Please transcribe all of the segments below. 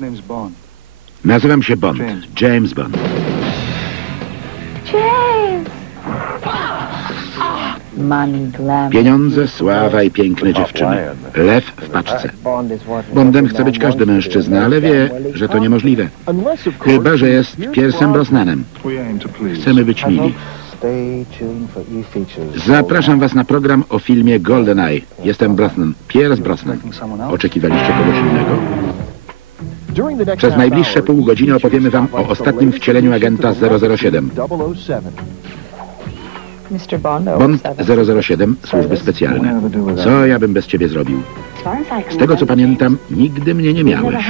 Name's Bond. Nazywam się Bond. James Bond. James! Money, glamour. Pieniądze, sława i piękne dziewczyny. Lew w paczce. Bondem chce być każdy mężczyzna, ale wie, że to niemożliwe. Chyba, że jest Piersem Brosnanem. Chcemy być mili. Zapraszam was na program o filmie GoldenEye. Jestem Brosnan. Pierce Brosnan. Oczekiwaliście kogoś innego? Przez najbliższe pół godziny opowiemy wam o ostatnim wcieleniu agenta 007. Mr. Bond, Bond 07. 007, służby specjalne. Co ja bym bez ciebie zrobił? Z tego co pamiętam, nigdy mnie nie miałeś.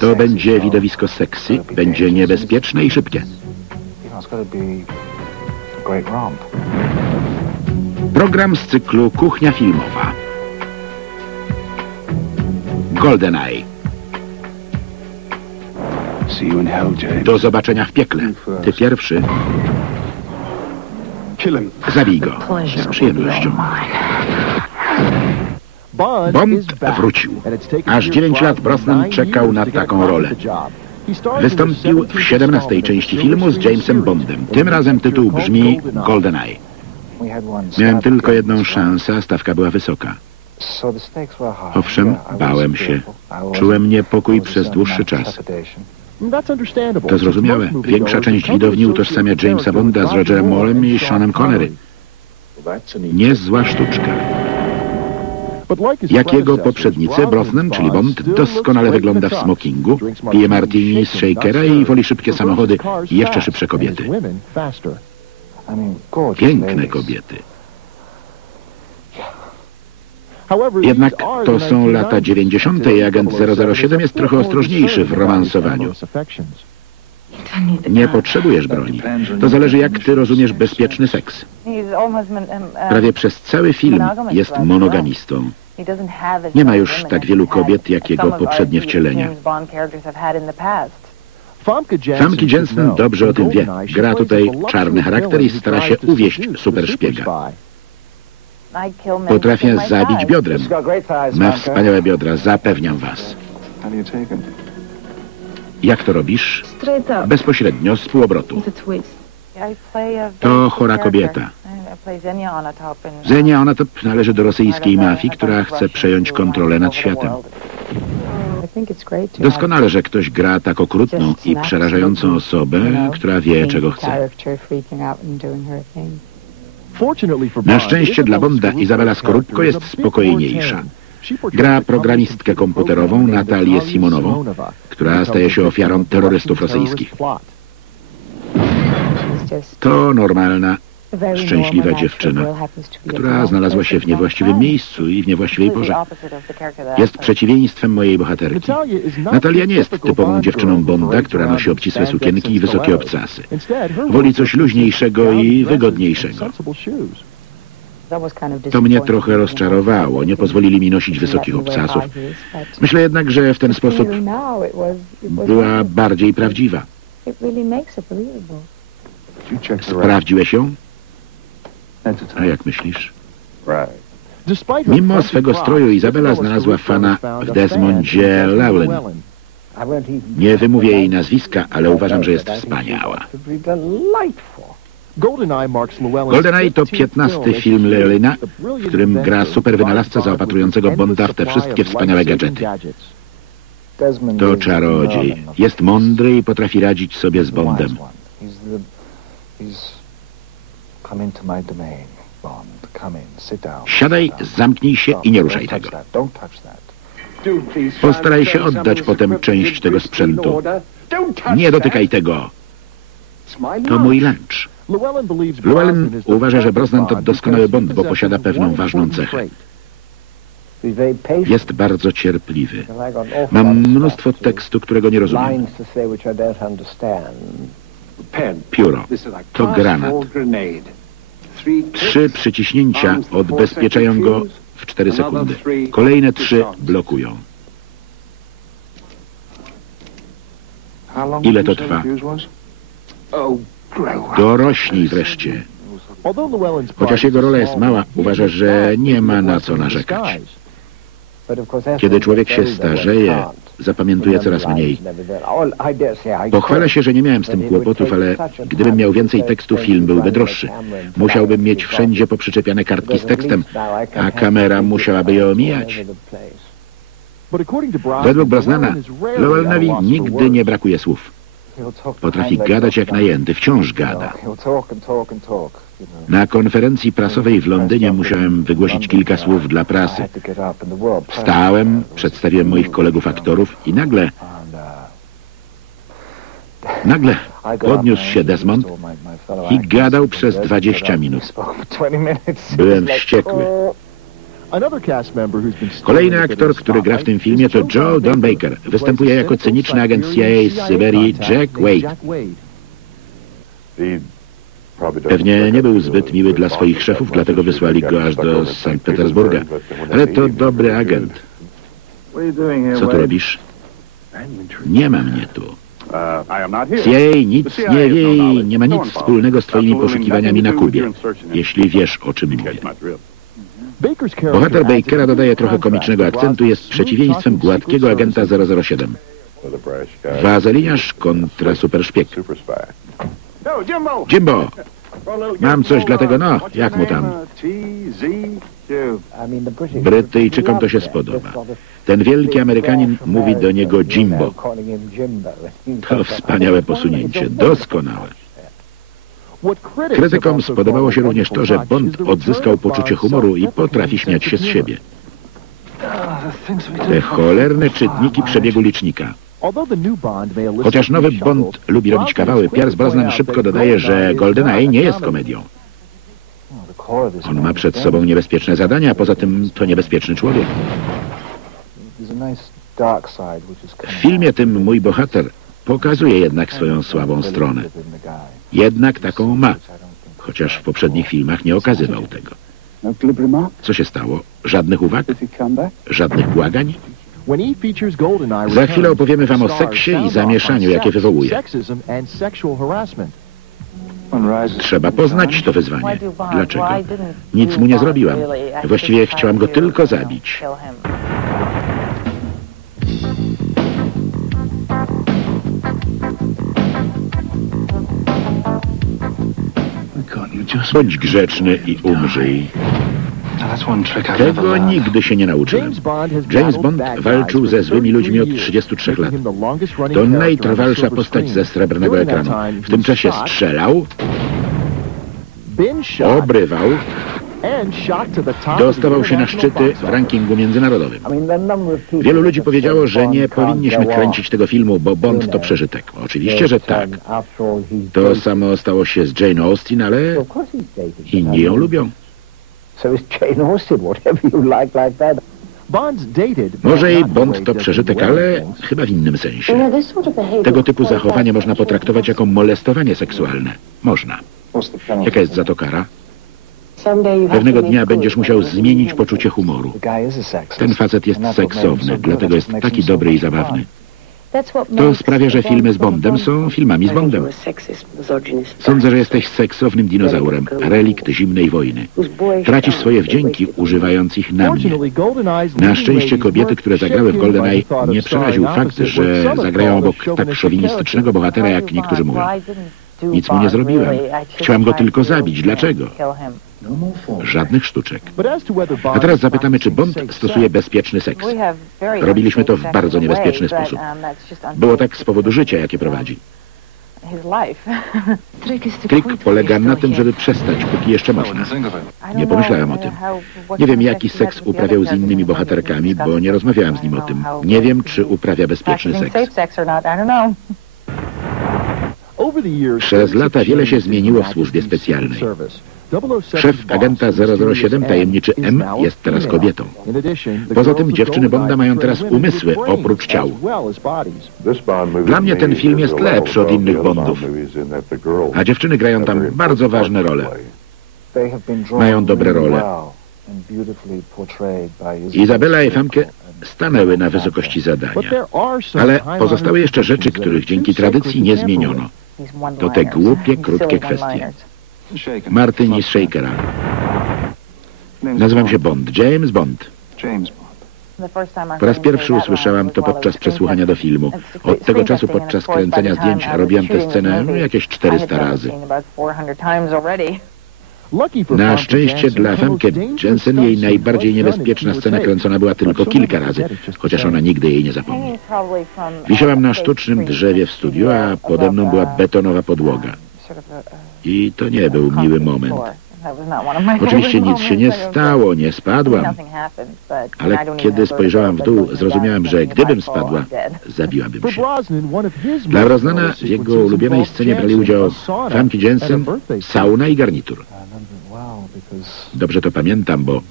To będzie widowisko seksy, będzie niebezpieczne i szybkie. Program z cyklu Kuchnia Filmowa. GoldenEye. Do zobaczenia w piekle. Ty pierwszy. Kill him. Zabij go. Z przyjemnością. Bond wrócił. Aż 9 lat Brosnan czekał na taką rolę. Wystąpił w 17 części filmu z Jamesem Bondem. Tym razem tytuł brzmi GoldenEye. Miałem tylko jedną szansę, a stawka była wysoka. Owszem, bałem się. Czułem niepokój przez dłuższy czas. To zrozumiałe. Większa część widowni utożsamia Jamesa Bonda z Rogerem Moorem i Seanem Connery. Niezła sztuczka. Jak jego poprzednicy, Brosnan, czyli Bond, doskonale wygląda w smokingu, pije martini z shakera i woli szybkie samochody i jeszcze szybsze kobiety. Piękne kobiety. Jednak to są lata 90. i agent 007 jest trochę ostrożniejszy w romansowaniu. Nie potrzebujesz broni. To zależy jak ty rozumiesz bezpieczny seks. Prawie przez cały film jest monogamistą. Nie ma już tak wielu kobiet, jak jego poprzednie wcielenia. Famke Jensen dobrze o tym wie. Gra tutaj czarny charakter i stara się uwieść superszpiega. Potrafię zabić biodrem. Ma wspaniałe biodra, zapewniam was. How do you take him? Jak to robisz? Bezpośrednio z półobrotu. To chora kobieta. Zenia Onatop należy do rosyjskiej mafii, która chce przejąć kontrolę nad światem. Doskonale, że ktoś gra tak okrutną i przerażającą osobę, która wie, czego chce. Na szczęście dla Bonda Izabela Skorupko jest spokojniejsza. Gra programistkę komputerową Natalię Simonową, która staje się ofiarą terrorystów rosyjskich. To normalna, szczęśliwa dziewczyna, która znalazła się w niewłaściwym miejscu i w niewłaściwej porze. Jest przeciwieństwem mojej bohaterki. Natalia nie jest typową dziewczyną Bonda, która nosi obcisłe sukienki i wysokie obcasy. Woli coś luźniejszego i wygodniejszego. To mnie trochę rozczarowało. Nie pozwolili mi nosić wysokich obcasów. Myślę jednak, że w ten sposób była bardziej prawdziwa. Sprawdziłeś ją? A jak myślisz? Mimo swego stroju Izabela znalazła fana w Desmondzie Llewellyn. Nie wymówię jej nazwiska, ale uważam, że jest wspaniała. GoldenEye to 15 film Llewellyna, w którym gra super wynalazca zaopatrującego Bonda w te wszystkie wspaniałe gadżety. To czarodziej. Jest mądry i potrafi radzić sobie z Bondem. Siadaj, zamknij się i nie ruszaj tego. Postaraj się oddać potem część tego sprzętu. Nie dotykaj tego. To mój lunch. Llewellyn uważa, że Brosnan to doskonały Bond, bo posiada pewną ważną cechę. Jest bardzo cierpliwy. Mam mnóstwo tekstu, którego nie rozumiem. Pióro. To granat. Trzy przyciśnięcia odbezpieczają go w 4 sekundy. Kolejne trzy blokują. Ile to trwa? Dorośnij wreszcie. Chociaż jego rola jest mała, uważa, że nie ma na co narzekać. Kiedy człowiek się starzeje, zapamiętuję coraz mniej. Pochwalę się, że nie miałem z tym kłopotów, ale gdybym miał więcej tekstu, film byłby droższy. Musiałbym mieć wszędzie poprzyczepiane kartki z tekstem, a kamera musiałaby je omijać. Według Brosnana, Lowellowi nigdy nie brakuje słów. Potrafi gadać jak najęty, wciąż gada. Na konferencji prasowej w Londynie musiałem wygłosić kilka słów dla prasy. Wstałem, przedstawiłem moich kolegów aktorów i nagle, nagle podniósł się Desmond i gadał przez 20 minut. Byłem wściekły. Kolejny aktor, który gra w tym filmie to Joe Don Baker. Występuje jako cyniczny agent CIA z Syberii Jack Wade. Pewnie nie był zbyt miły dla swoich szefów, dlatego wysłali go aż do Sankt Petersburga. Ale to dobry agent. Co tu robisz? Nie ma mnie tu. CIA nic nie wie i nie ma nic wspólnego z twoimi poszukiwaniami na Kubie, jeśli wiesz o czym mówię. Bohater Bakera dodaje trochę komicznego akcentu, jest przeciwieństwem gładkiego agenta 007. Wazeliniarz kontra superszpieg. Jimbo! Mam coś dla tego, no, jak mu tam? Brytyjczykom to się spodoba. Ten wielki Amerykanin mówi do niego Jimbo. To wspaniałe posunięcie, doskonałe. Krytykom spodobało się również to, że Bond odzyskał poczucie humoru i potrafi śmiać się z siebie. Te cholerne czytniki przebiegu licznika. Chociaż nowy Bond lubi robić kawały, Pierce Brosnan szybko dodaje, że GoldenEye nie jest komedią. On ma przed sobą niebezpieczne zadania, a poza tym to niebezpieczny człowiek. W filmie tym mój bohater pokazuje jednak swoją słabą stronę. Jednak taką ma, chociaż w poprzednich filmach nie okazywał tego. Co się stało? Żadnych uwag? Żadnych błagań? Za chwilę opowiemy wam o seksie i zamieszaniu, jakie wywołuje. Trzeba poznać to wyzwanie. Dlaczego? Nic mu nie zrobiłam. Właściwie chciałam go tylko zabić. Bądź grzeczny i umrzyj. Tego nigdy się nie nauczyłem. James Bond walczył ze złymi ludźmi od 33 lat. To najtrwalsza postać ze srebrnego ekranu. W tym czasie strzelał, obrywał, dostawał się na szczyty w rankingu międzynarodowym. Wielu ludzi powiedziało, że nie powinniśmy kręcić tego filmu, bo Bond to przeżytek. Oczywiście, że tak. To samo stało się z Jane Austen, ale inni ją lubią. Może i Bond to przeżytek, ale chyba w innym sensie. Tego typu zachowanie można potraktować jako molestowanie seksualne. Można. Jaka jest za to kara? Pewnego dnia będziesz musiał zmienić poczucie humoru. Ten facet jest seksowny, dlatego jest taki dobry i zabawny. To sprawia, że filmy z Bondem są filmami z Bondem. Sądzę, że jesteś seksownym dinozaurem, relikt zimnej wojny. Tracisz swoje wdzięki, używając ich na mnie. Na szczęście kobiety, które zagrały w GoldenEye, nie przeraził fakt, że zagrają obok tak szowinistycznego bohatera, jak niektórzy mówią. Nic mu nie zrobiłem. Chciałam go tylko zabić. Dlaczego? Żadnych sztuczek. A teraz zapytamy, czy Bond stosuje bezpieczny seks. Robiliśmy to w bardzo niebezpieczny sposób. Było tak z powodu życia, jakie prowadzi. Trik polega na tym, żeby przestać, póki jeszcze można. Nie pomyślałem o tym. Nie wiem, jaki seks uprawiał z innymi bohaterkami, bo nie rozmawiałem z nim o tym. Nie wiem, czy uprawia bezpieczny seks. Przez lata wiele się zmieniło w służbie specjalnej. Szef agenta 007, tajemniczy M, jest teraz kobietą. Poza tym dziewczyny Bonda mają teraz umysły oprócz ciał. Dla mnie ten film jest lepszy od innych Bondów. A dziewczyny grają tam bardzo ważne role. Mają dobre role. Izabela i Famke stanęły na wysokości zadania. Ale pozostały jeszcze rzeczy, których dzięki tradycji nie zmieniono. To te głupie, krótkie kwestie. Martin z Shakera. Nazywam się Bond. James Bond. Po raz pierwszy usłyszałam to podczas przesłuchania do filmu. Od tego czasu podczas kręcenia zdjęć robiłam tę scenę jakieś 400 razy. Na szczęście dla Famke Jensen jej najbardziej niebezpieczna scena kręcona była tylko kilka razy, chociaż ona nigdy jej nie zapomni. Wisiałam na sztucznym drzewie w studiu, a pode mną była betonowa podłoga. I to nie był miły moment. Oczywiście nic się nie stało, nie spadłam, ale kiedy spojrzałam w dół, zrozumiałam, że gdybym spadła, zabiłabym się. Dla Brosnana w jego ulubionej scenie brali udział Famke Jensen, sauna i garnitur. Dobrze to pamiętam, bo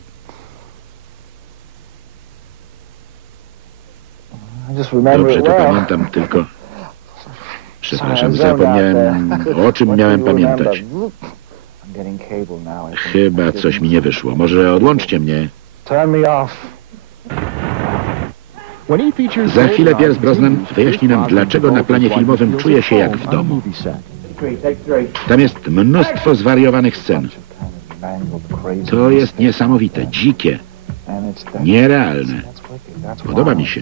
Dobrze to pamiętam, tylko... Przepraszam, zapomniałem, o czym miałem pamiętać. Chyba coś mi nie wyszło. Może odłączcie mnie. Za chwilę Pierce Brosnan wyjaśni nam, dlaczego na planie filmowym czuje się jak w domu. Tam jest mnóstwo zwariowanych scen. To jest niesamowite, dzikie, nierealne. Podoba mi się.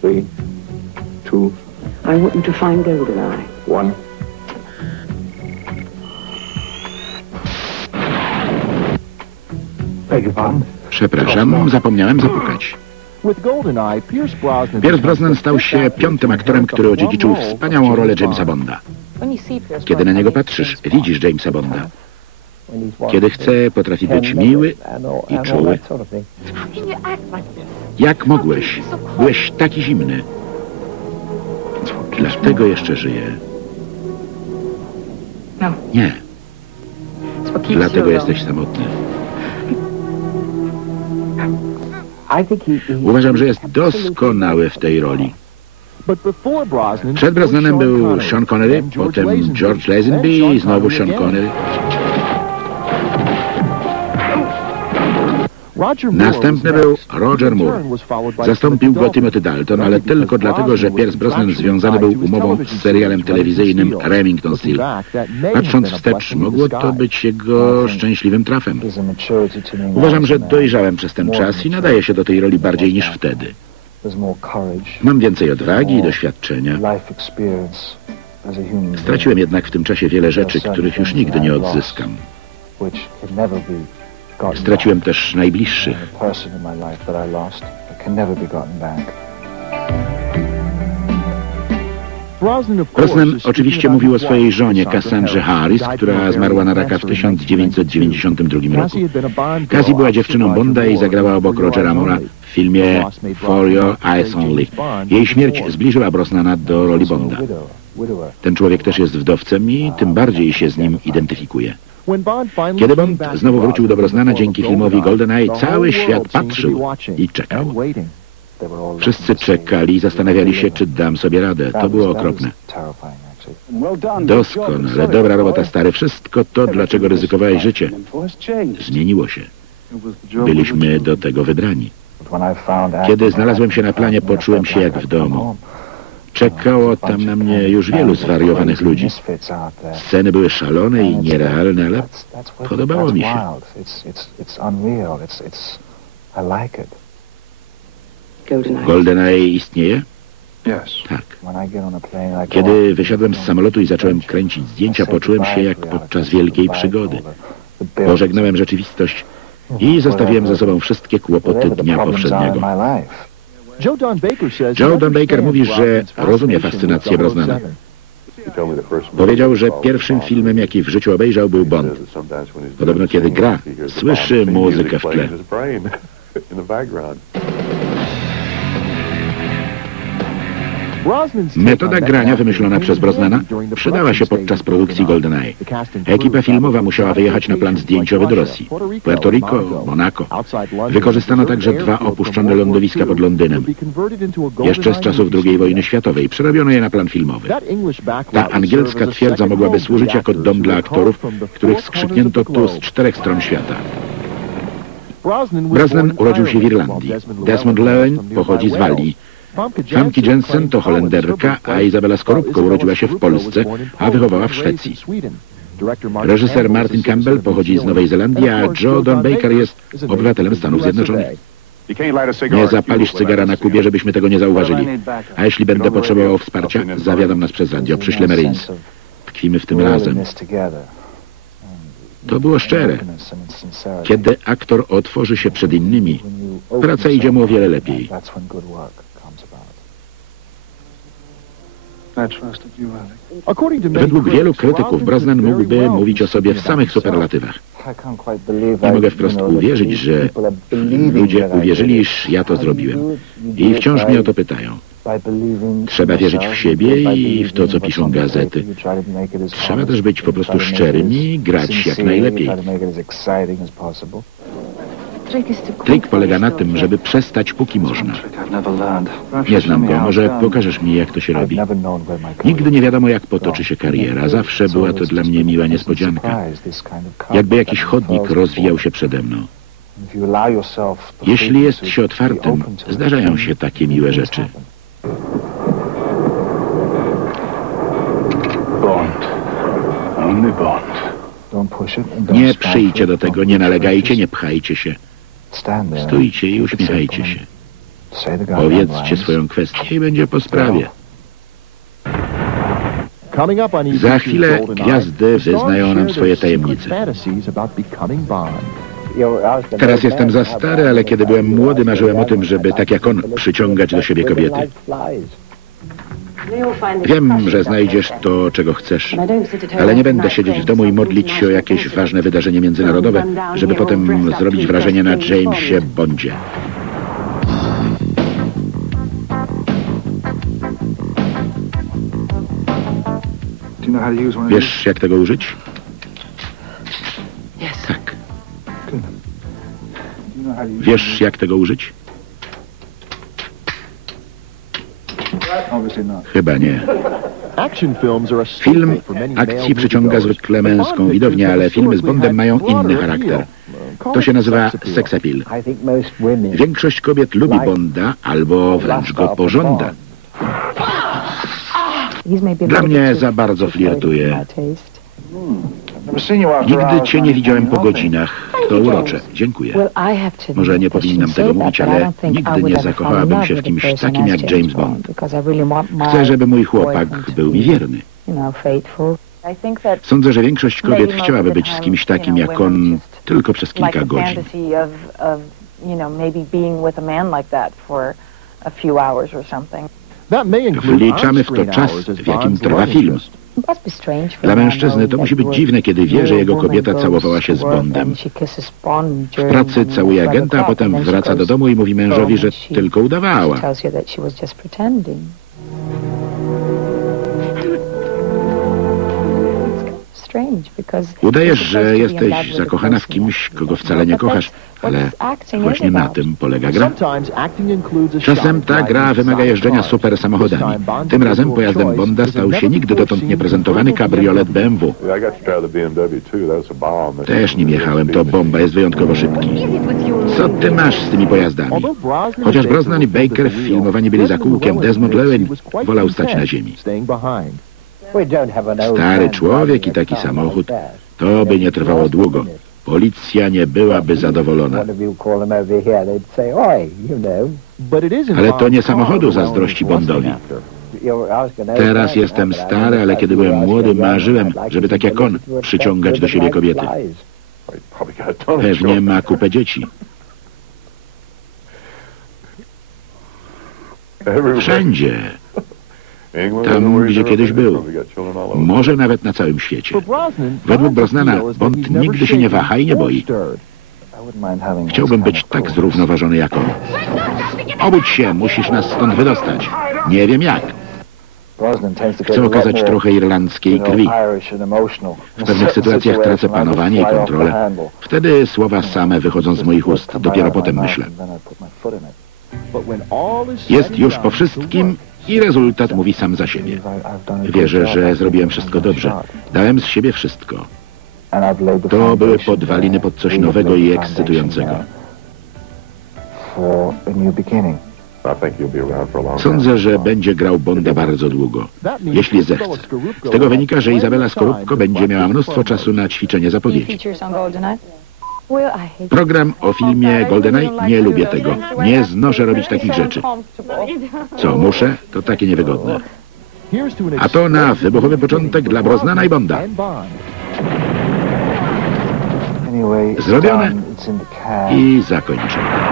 Three, two, I want you to find Goldeneye. one. Beg your pardon? Przepraszam, zapomniałem zapukać. Pierce Brosnan stał się piątym aktorem, który odziedziczył wspaniałą rolę Jamesa Bonda. Kiedy na niego patrzysz, widzisz Jamesa Bonda. Kiedy chce, potrafi być miły i czuły. Jak mogłeś? Byłeś taki zimny. Dlatego jeszcze żyję. Nie, dlatego jesteś samotny. Uważam, że jest doskonały w tej roli. Przed Brosnanem był Sean Connery, potem George Lazenby i znowu Sean Connery. Następny był Roger Moore. Zastąpił go Timothy Dalton, ale tylko dlatego, że Pierce Brosnan związany był umową z serialem telewizyjnym Remington Steel. Patrząc wstecz, mogło to być jego szczęśliwym trafem. Uważam, że dojrzałem przez ten czas i nadaje się do tej roli bardziej niż wtedy. Mam więcej odwagi i doświadczenia. Straciłem jednak w tym czasie wiele rzeczy, których już nigdy nie odzyskam. Straciłem też najbliższych. Brosnan oczywiście mówił o swojej żonie Cassandrze Harris, która zmarła na raka w 1992 roku. Cassie była dziewczyną Bonda i zagrała obok Rogera Moora w filmie For Your Eyes Only. Jej śmierć zbliżyła Brosnana do roli Bonda. Ten człowiek też jest wdowcem i tym bardziej się z nim identyfikuje. Kiedy Bond znowu wrócił do Brosnana dzięki filmowi GoldenEye, cały świat patrzył i czekał. Wszyscy czekali i zastanawiali się, czy dam sobie radę. To było okropne. Doskonale, dobra robota stary. Wszystko to, dlaczego ryzykowałeś życie, zmieniło się. Byliśmy do tego wybrani. Kiedy znalazłem się na planie, poczułem się jak w domu. Czekało tam na mnie już wielu zwariowanych ludzi. Sceny były szalone i nierealne, ale podobało mi się. GoldenEye istnieje? Tak. Kiedy wysiadłem z samolotu i zacząłem kręcić zdjęcia, poczułem się jak podczas wielkiej przygody. Pożegnałem rzeczywistość i zostawiłem za sobą wszystkie kłopoty dnia powszedniego. Joe Don Baker mówi, że rozumie fascynację Brosnana. Powiedział, że pierwszym filmem, jaki w życiu obejrzał, był Bond. Podobno kiedy gra, słyszy muzykę w tle. Metoda grania wymyślona przez Brosnana przydała się podczas produkcji GoldenEye. Ekipa filmowa musiała wyjechać na plan zdjęciowy do Rosji, Puerto Rico, Monaco. Wykorzystano także dwa opuszczone lądowiska pod Londynem. Jeszcze z czasów II wojny światowej przerobiono je na plan filmowy. Ta angielska twierdza mogłaby służyć jako dom dla aktorów, których skrzyknięto tu z czterech stron świata. Brosnan urodził się w Irlandii. Desmond Llewellyn pochodzi z Walii. Famke Jensen to Holenderka, a Izabela Skorupko urodziła się w Polsce, a wychowała w Szwecji. Reżyser Martin Campbell pochodzi z Nowej Zelandii, a Joe Don Baker jest obywatelem Stanów Zjednoczonych. Nie zapalisz cygara na Kubie, żebyśmy tego nie zauważyli. A jeśli będę potrzebował wsparcia, zawiadam nas przez radio, przyślę Marines. Tkwimy w tym razem. To było szczere. Kiedy aktor otworzy się przed innymi, praca idzie mu o wiele lepiej. Według wielu krytyków Brosnan mógłby mówić o sobie w samych superlatywach. Nie mogę wprost uwierzyć, że ludzie uwierzyli, iż ja to zrobiłem. I wciąż mnie o to pytają. Trzeba wierzyć w siebie i w to, co piszą gazety. Trzeba też być po prostu szczerym i grać jak najlepiej. Trik polega na tym, żeby przestać póki można. Nie znam go, może pokażesz mi, jak to się robi. Nigdy nie wiadomo, jak potoczy się kariera. Zawsze była to dla mnie miła niespodzianka. Jakby jakiś chodnik rozwijał się przede mną. Jeśli jest się otwartym, zdarzają się takie miłe rzeczy. Bond. Only Bond. Nie przyjdzie do tego, nie nalegajcie, nie pchajcie się. Stójcie i uśmiechajcie się. Powiedzcie swoją kwestię i będzie po sprawie. Za chwilę gwiazdy wyznają nam swoje tajemnice. Teraz jestem za stary, ale kiedy byłem młody, marzyłem o tym, żeby tak jak on przyciągać do siebie kobiety. Wiem, że znajdziesz to, czego chcesz, ale nie będę siedzieć w domu i modlić się o jakieś ważne wydarzenie międzynarodowe, żeby potem zrobić wrażenie na Jamesie Bondzie. Wiesz, jak tego użyć? Tak. Wiesz, jak tego użyć? Chyba nie. Film akcji przyciąga zwykle męską widownię, ale filmy z Bondem mają inny charakter. To się nazywa sex appeal. Większość kobiet lubi Bonda albo wręcz go pożąda. Dla mnie za bardzo flirtuje. Nigdy cię nie widziałem po godzinach. To urocze. Dziękuję. Może nie powinnam tego mówić, ale nigdy nie zakochałabym się w kimś takim jak James Bond. Chcę, żeby mój chłopak był mi wierny. Sądzę, że większość kobiet chciałaby być z kimś takim jak on tylko przez kilka godzin. Wliczamy w to czas, w jakim trwa film. Dla mężczyzny to musi być dziwne, kiedy wie, że jego kobieta całowała się z Bondem. W pracy całuje agenta, a potem wraca do domu i mówi mężowi, że tylko udawała. Udajesz, że jesteś zakochana w kimś, kogo wcale nie kochasz, ale właśnie na tym polega gra. Czasem ta gra wymaga jeżdżenia super samochodami. Tym razem pojazdem Bonda stał się nigdy dotąd nieprezentowany kabriolet BMW. Też nim jechałem, to bomba, jest wyjątkowo szybki. Co ty masz z tymi pojazdami? Chociaż Brosnan i Baker filmowani byli za kółkiem, Desmond Llewellyn wolał stać na ziemi. Stary człowiek i taki samochód, to by nie trwało długo. Policja nie byłaby zadowolona. Ale to nie samochodu zazdrości Bondowi. Teraz jestem stary, ale kiedy byłem młody, marzyłem, żeby tak jak on przyciągać do siebie kobiety. Pewnie ma kupę dzieci. Wszędzie. Tam, gdzie kiedyś był. Może nawet na całym świecie. Według Brosnana Bond nigdy się nie waha i nie boi. Chciałbym być tak zrównoważony jak on. Obudź się, musisz nas stąd wydostać. Nie wiem jak. Chcę okazać trochę irlandzkiej krwi. W pewnych sytuacjach tracę panowanie i kontrolę. Wtedy słowa same wychodzą z moich ust. Dopiero potem myślę. Jest już po wszystkim i rezultat mówi sam za siebie. Wierzę, że zrobiłem wszystko dobrze. Dałem z siebie wszystko. To były podwaliny pod coś nowego i ekscytującego. Sądzę, że będzie grał Bonda bardzo długo, jeśli zechce. Z tego wynika, że Izabela Skorupko będzie miała mnóstwo czasu na ćwiczenie zapowiedzi. Program o filmie GoldenEye nie lubię tego. Nie znoszę robić takich rzeczy. Co, muszę? To takie niewygodne. A to na wybuchowy początek dla Brosnana i Bonda. Zrobione. I zakończone.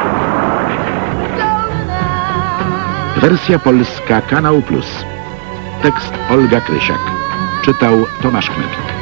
Wersja polska Kanał Plus. Tekst Olga Krysiak. Czytał Tomasz Chmepik.